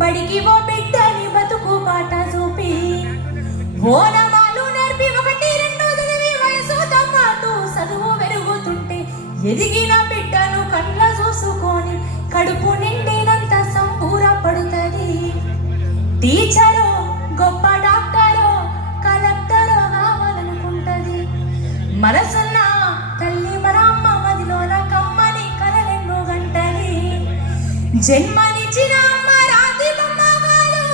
బడికి ఓ బిడ్డని బతుకు బాట చూపి ఓనమాలు నేర్పి 1 2 చదివి వయసుతో పాటు చదువు పెరుగుతుంటే ఎదిగిన బిడ్డను కళ్ళ చూసుకొని కడుపు నిండినంత సంపూర పడుతుంది. టీచరు గొప్ప డాక్టరు కలెక్టరు కావాలనుకుంటది. మనసున్న తల్లి మరమ్మ మదిలోన కమ్మని కలలెన్నో గంటది. జన్మనిచ్చిన అమ్మ రాతి బొమ్మ కాదు,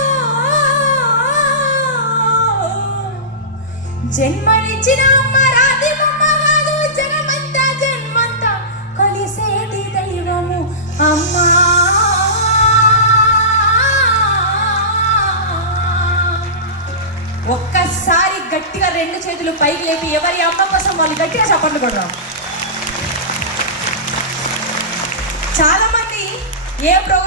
జన్మనిచ్చిన అమ్మ రాతి బొమ్మ కాదు, జనమంతా జన్మంతా కలిసేటి దైవము అమ్మా. ఒక్కసారి గట్టిగా 2 చేతులు పైకి లేపి ఎవరి అమ్మ కోసం వాళ్ళు గట్టిగా చప్పట్లు కొడదాం. చాలా మంది ఏ ప్రోగ్రామ్